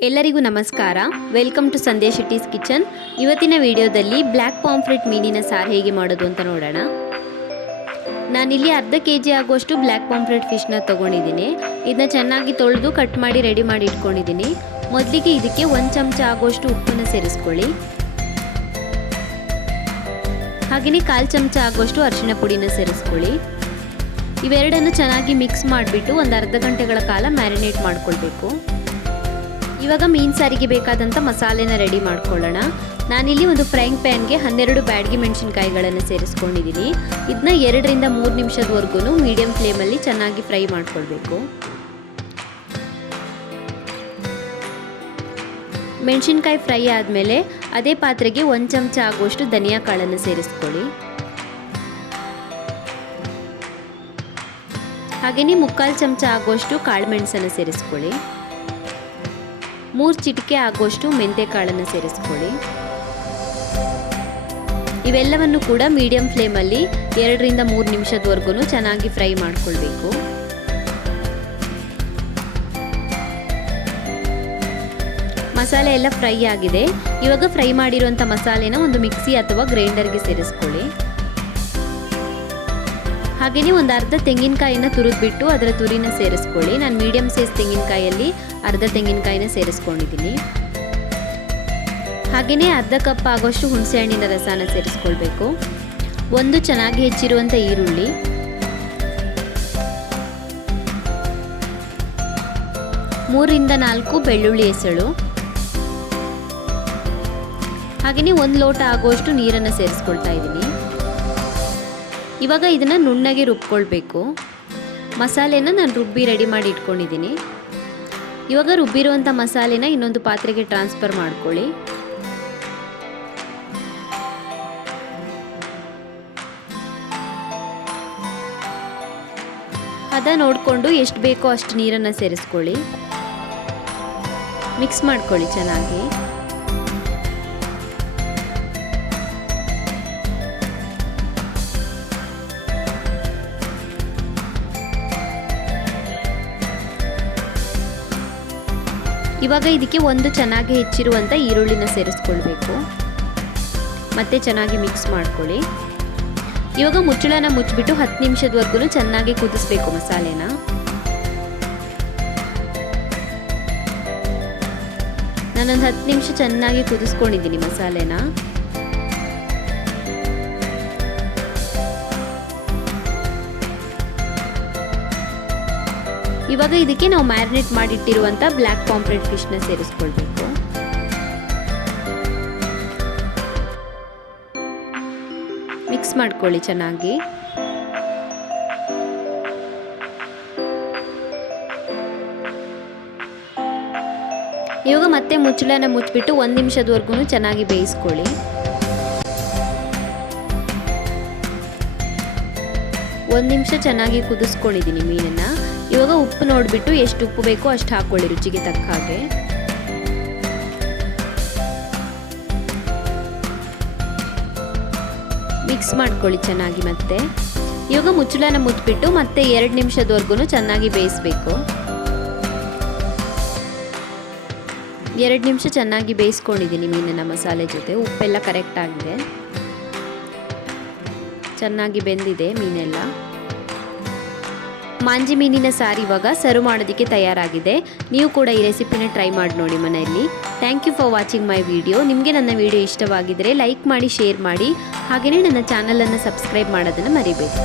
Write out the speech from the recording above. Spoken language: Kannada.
ಎಲ್ಲರಿಗೂ ನಮಸ್ಕಾರ. Welcome to Sandesh Shetty's kitchen. ಇವತ್ತಿನ ವಿಡಿಯೋದಲ್ಲಿ ಬ್ಲ್ಯಾಕ್ ಪಾಂಫ್ರೆಟ್ ಮೀನಿನ ಸಾರು ಹೇಗೆ ಮಾಡೋದು ಅಂತ ನೋಡೋಣ. ನಾನಿಲ್ಲಿ ಅರ್ಧ ಕೆಜಿ ಆಗುವಷ್ಟು ಬ್ಲ್ಯಾಕ್ ಪಾಂಫ್ರೆಟ್ ಫಿಶ್ನ ತೊಗೊಂಡಿದ್ದೀನಿ. ಇದನ್ನ ಚೆನ್ನಾಗಿ ತೊಳೆದು ಕಟ್ ಮಾಡಿ ರೆಡಿ ಮಾಡಿ ಇಟ್ಕೊಂಡಿದ್ದೀನಿ. ಮೊದಲಿಗೆ ಇದಕ್ಕೆ 1 ಚಮಚ ಆಗುವಷ್ಟು ಉಪ್ಪನ್ನು ಸೇರಿಸ್ಕೊಳ್ಳಿ. ಹಾಗೆಯೇ 1/4 ಚಮಚ ಆಗುವಷ್ಟು ಅರಿಶಿಣ ಪುಡಿನ ಸೇರಿಸ್ಕೊಳ್ಳಿ. ಇವೆರಡನ್ನು ಚೆನ್ನಾಗಿ ಮಿಕ್ಸ್ ಮಾಡಿಬಿಟ್ಟು ಒಂದು ಅರ್ಧ ಗಂಟೆಗಳ ಕಾಲ ಮ್ಯಾರಿನೇಟ್ ಮಾಡ್ಕೊಳ್ಬೇಕು. ಇವಾಗ ಮೀನು ಸಾರಿಗೆ ಬೇಕಾದಂಥ ಮಸಾಲೆನ ರೆಡಿ ಮಾಡ್ಕೊಳ್ಳೋಣ. ನಾನಿಲ್ಲಿ ಒಂದು ಫ್ರೈಂಗ್ ಪ್ಯಾನ್ಗೆ 12 ಬ್ಯಾಡಗಿ ಮೆಣಸಿನಕಾಯಿಗಳನ್ನು ಸೇರಿಸ್ಕೊಂಡಿದ್ದೀನಿ. ಇದನ್ನ 2 ರಿಂದ 3 ನಿಮಿಷದವರೆಗೂ ಮೀಡಿಯಂ ಫ್ಲೇಮಲ್ಲಿ ಚೆನ್ನಾಗಿ ಫ್ರೈ ಮಾಡ್ಕೊಳ್ಬೇಕು. ಮೆಣಸಿನಕಾಯಿ ಫ್ರೈ ಆದಮೇಲೆ ಅದೇ ಪಾತ್ರೆಗೆ 1 ಚಮಚ ಆಗುವಷ್ಟು ಧನಿಯಾ ಕಾಳನ್ನು ಸೇರಿಸ್ಕೊಳ್ಳಿ. ಹಾಗೆಯೇ 3/4 ಚಮಚ ಆಗುವಷ್ಟು ಕಾಳು ಮೆಣಸನ್ನು ಸೇರಿಸ್ಕೊಳ್ಳಿ. 3 ಚಿಟಿಕೆ ಆಗುವಷ್ಟು ಮೆಂತ್ಯ ಕಾಳನ್ನು ಸೇರಿಸ್ಕೊಳ್ಳಿ. ಇವೆಲ್ಲವನ್ನು ಕೂಡ ಮೀಡಿಯಂ ಫ್ಲೇಮಲ್ಲಿ 2 ರಿಂದ 3 ನಿಮಿಷದವರೆಗೂ ಚೆನ್ನಾಗಿ ಫ್ರೈ ಮಾಡ್ಕೊಳ್ಬೇಕು. ಮಸಾಲೆ ಎಲ್ಲ ಫ್ರೈ ಆಗಿದೆ. ಇವಾಗ ಫ್ರೈ ಮಾಡಿರುವಂಥ ಮಸಾಲೆನ ಒಂದು ಮಿಕ್ಸಿ ಅಥವಾ ಗ್ರೈಂಡರ್ಗೆ ಸೇರಿಸ್ಕೊಳ್ಳಿ. ಹಾಗೆಯೇ ಒಂದು ಅರ್ಧ ತೆಂಗಿನಕಾಯಿನ ತುರಿದ್ಬಿಟ್ಟು ಅದರ ತುರಿನ ಸೇರಿಸ್ಕೊಳ್ಳಿ. ನಾನು ಮೀಡಿಯಂ ಸೈಜ್ ತೆಂಗಿನಕಾಯಲ್ಲಿ ಅರ್ಧ ತೆಂಗಿನಕಾಯಿನ ಸೇರಿಸ್ಕೊಂಡಿದ್ದೀನಿ. ಹಾಗೆಯೇ ಅರ್ಧ ಕಪ್ ಆಗೋಷ್ಟು ಹುಣಸೆಹಣ್ಣಿನ ರಸನ ಸೇರಿಸ್ಕೊಳ್ಬೇಕು. ಒಂದು ಚೆನ್ನಾಗಿ ಹೆಚ್ಚಿರುವಂಥ ಈರುಳ್ಳಿ, ಮೂರರಿಂದ 4 ಬೆಳ್ಳುಳ್ಳಿ ಎಸಳು, ಹಾಗೆಯೇ 1 ಲೋಟ ಆಗುವಷ್ಟು ನೀರನ್ನು ಸೇರಿಸ್ಕೊಳ್ತಾ ಇದ್ದೀನಿ. ಇವಾಗ ಇದನ್ನು ನುಣ್ಣಗೆ ರುಬ್ಕೊಳ್ಬೇಕು. ಮಸಾಲೆನ ನಾನು ರುಬ್ಬಿ ರೆಡಿ ಮಾಡಿ ಇಟ್ಕೊಂಡಿದ್ದೀನಿ. ಇವಾಗ ರುಬ್ಬಿರುವಂಥ ಮಸಾಲೆನ ಇನ್ನೊಂದು ಪಾತ್ರೆಗೆ ಟ್ರಾನ್ಸ್ಫರ್ ಮಾಡ್ಕೊಳ್ಳಿ. ಹದ ನೋಡಿಕೊಂಡು ಎಷ್ಟು ಬೇಕೋ ಅಷ್ಟು ನೀರನ್ನು ಸೇರಿಸ್ಕೊಳ್ಳಿ. ಮಿಕ್ಸ್ ಮಾಡ್ಕೊಳ್ಳಿ ಚೆನ್ನಾಗಿ. ಇವಾಗ ಇದಕ್ಕೆ ಒಂದು ಚೆನ್ನಾಗಿ ಹೆಚ್ಚಿರುವಂಥ ಈರುಳ್ಳಿನ ಸೇರಿಸ್ಕೊಳ್ಬೇಕು. ಮತ್ತೆ ಚೆನ್ನಾಗಿ ಮಿಕ್ಸ್ ಮಾಡ್ಕೊಳ್ಳಿ. ಇವಾಗ ಮುಚ್ಚಳನ ಮುಚ್ಚಿಬಿಟ್ಟು 10 ನಿಮಿಷದವರೆಗೂ ಚೆನ್ನಾಗಿ ಕುದಿಸ್ಬೇಕು ಮಸಾಲೆನ. ನಾನೊಂದು 10 ನಿಮಿಷ ಚೆನ್ನಾಗಿ ಕುದಿಸ್ಕೊಂಡಿದ್ದೀನಿ ಮಸಾಲೆನ. ಇವಾಗ ಇದಕ್ಕೆ ನಾವು ಮ್ಯಾರಿನೇಟ್ ಮಾಡಿಟ್ಟಿರುವಂಥ ಬ್ಲ್ಯಾಕ್ ಪಾಂಫ್ರೆಟ್ ಫಿಶ್ನ ಸೇರಿಸ್ಕೊಳ್ಬೇಕು. ಮಿಕ್ಸ್ ಮಾಡ್ಕೊಳ್ಳಿ ಚೆನ್ನಾಗಿ. ಇವಾಗ ಮತ್ತೆ ಮುಚ್ಚಳನ ಮುಚ್ಚಿಬಿಟ್ಟು 1 ನಿಮಿಷದವರೆಗೂ ಚೆನ್ನಾಗಿ ಬೇಯಿಸ್ಕೊಳ್ಳಿ. 1 ನಿಮಿಷ ಚೆನ್ನಾಗಿ ಕುದಿಸ್ಕೊಂಡಿದ್ದೀನಿ ಮೀನನ್ನ. ಇವಾಗ ಉಪ್ಪು ನೋಡಿಬಿಟ್ಟು ಎಷ್ಟು ಉಪ್ಪು ಬೇಕೋ ಅಷ್ಟು ಹಾಕ್ಕೊಳ್ಳಿ ರುಚಿಗೆ ತಕ್ಕ ಹಾಗೆ. ಮಿಕ್ಸ್ ಮಾಡ್ಕೊಳ್ಳಿ ಚೆನ್ನಾಗಿ. ಮತ್ತೆ ಇವಾಗ ಮುಚ್ಚಳನ ಮುಚ್ಚಿಬಿಟ್ಟು ಮತ್ತೆ 2 ನಿಮಿಷದವರೆಗೂ ಚೆನ್ನಾಗಿ ಬೇಯಿಸಬೇಕು. 2 ನಿಮಿಷ ಚೆನ್ನಾಗಿ ಬೇಯಿಸ್ಕೊಂಡಿದ್ದೀನಿ ಮೀನಿನ ಮಸಾಲೆ ಜೊತೆ. ಉಪ್ಪೆಲ್ಲ ಕರೆಕ್ಟ್ ಆಗಿದೆ, ಚೆನ್ನಾಗಿ ಬೆಂದಿದೆ ಮೀನೆಲ್ಲ. ಮಾಂಜಿ ಮೀನಿನ ಸಾರು ಇವಾಗ ಸರ್ವ್ ಮಾಡೋದಕ್ಕೆ ತಯಾರಾಗಿದೆ. ನೀವು ಕೂಡ ಈ ರೆಸಿಪಿನ ಟ್ರೈ ಮಾಡಿ ನೋಡಿ ಮನೆಯಲ್ಲಿ. Thank you for watching my video. ನಿಮಗೆ ನನ್ನ ವಿಡಿಯೋ ಇಷ್ಟವಾಗಿದ್ದರೆ ಲೈಕ್ ಮಾಡಿ, ಶೇರ್ ಮಾಡಿ, ಹಾಗೆಯೇ ನನ್ನ ಚಾನಲನ್ನು ಸಬ್ಸ್ಕ್ರೈಬ್ ಮಾಡೋದನ್ನು ಮರಿಬೇಡಿ.